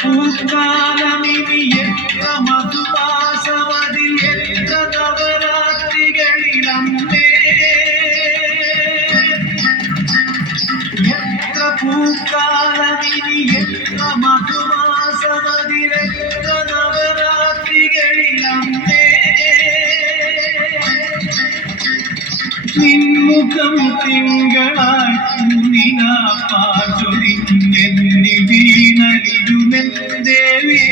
പൂക്കാലമിനി എത്ര മധുവാസവതിൽ എത്ര നവരാത്രികളിലമ്മേ എത്ര പൂക്കാലമിനി എത്ര മധുവാസവതിൽ എത്ര നവരാത്രികളിലമ്മേ നിൻമുഖം തിങ്കളായി പാചൊരിഞ്ഞെന്നി വീണലിയുമെൻ ദേവി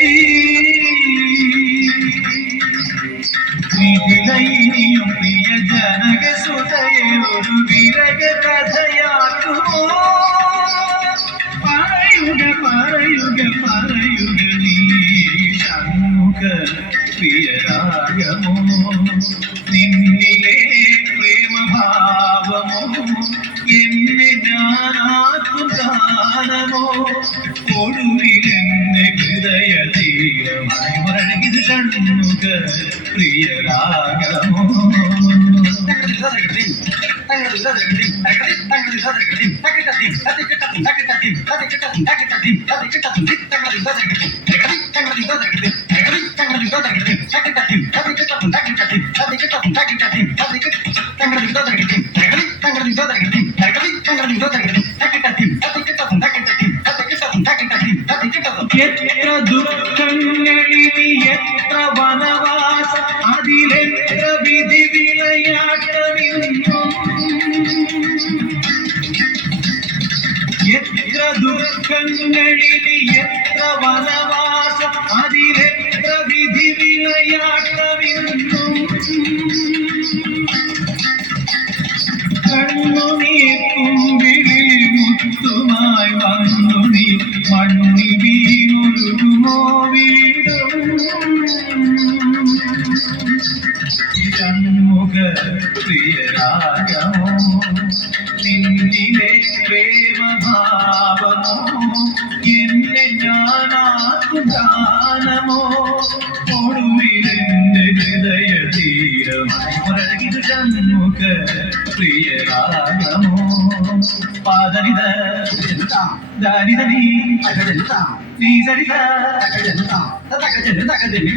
വിധിലൈനിയും പ്രിയ ജനകസുതയെ ഒരു വിരക കഥയാക്കുമോ പറയുക പറയുക പറയുക നീ ഷൺമുഖ പ്രിയരാഗമോ നിന്നിലെ പ്രേമഭാവമോ എന്നെ ഞാനാക്കും ഗാനമോ ഒടുവിലെന്നെ ഹൃദയ തീരമായി മഴകിത് ഷൺമുഖ പ്രിയരാഗമോ എത്ര ദുഃഖങ്ങളിനി എത്ര വനവാസം അതിലെത്ര വിധി വിളയാട്ടമിന്നും എത്ര ദുഃഖങ്ങളിനി എത്ര വനവാസം അതിലെത്ര വിധി വിളയാട്ടമിന്നും കണ്ണുനീർ കുമ്പിളിൽ മുത്തുമായി വന്നു നീ മണ്ണി വീണൊഴുകുമോ വീടും ഷൺമുഖ പ്രിയരാഗമോ നിന്നിലെ പ്രേമഭാവമോ എന്നെ ഞാനാക്കും ഗാനമോ ഒടുവിലെന്റെ ഹൃദയ തീരമായി മുരകിത് ഷൺമുഖ പ്രിയരാഗമോ പാദനിത ധനിധനി നീ സരിത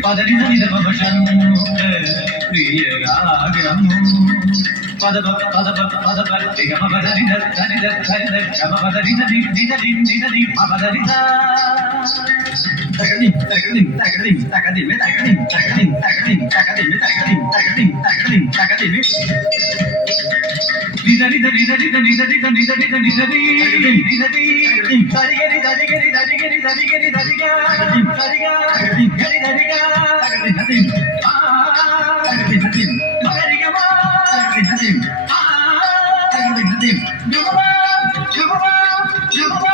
പദനിധ നിധമ ഷൺമുഖ പ്രിയരാഗമോ പദപ പദപ പദപ നിഗമ പദനിധ ധനിധ ധനിധ ഗമ പദനിധ നിധ നിധ പദനിധ തകടിം തകടിം തകടിം തകടിം തകടിം തകടിം തകടിം തകടിം തകടിം തകടിം തകടിം തകടിം നിധ നിധ നിധ നിധ നിധ നിധ നിധ നിധ നിധ നിധ സരിഗരി സരിഗരി സരിഗരി സരിഗരി സരിഗ സരിഗ ഗരി സരിഗ തകടിം ആ തകടിം തകടിം സരിഗമ തകടിം തകടിം ആ തകടിം തകടിം ജുബ ജുബ ജുബ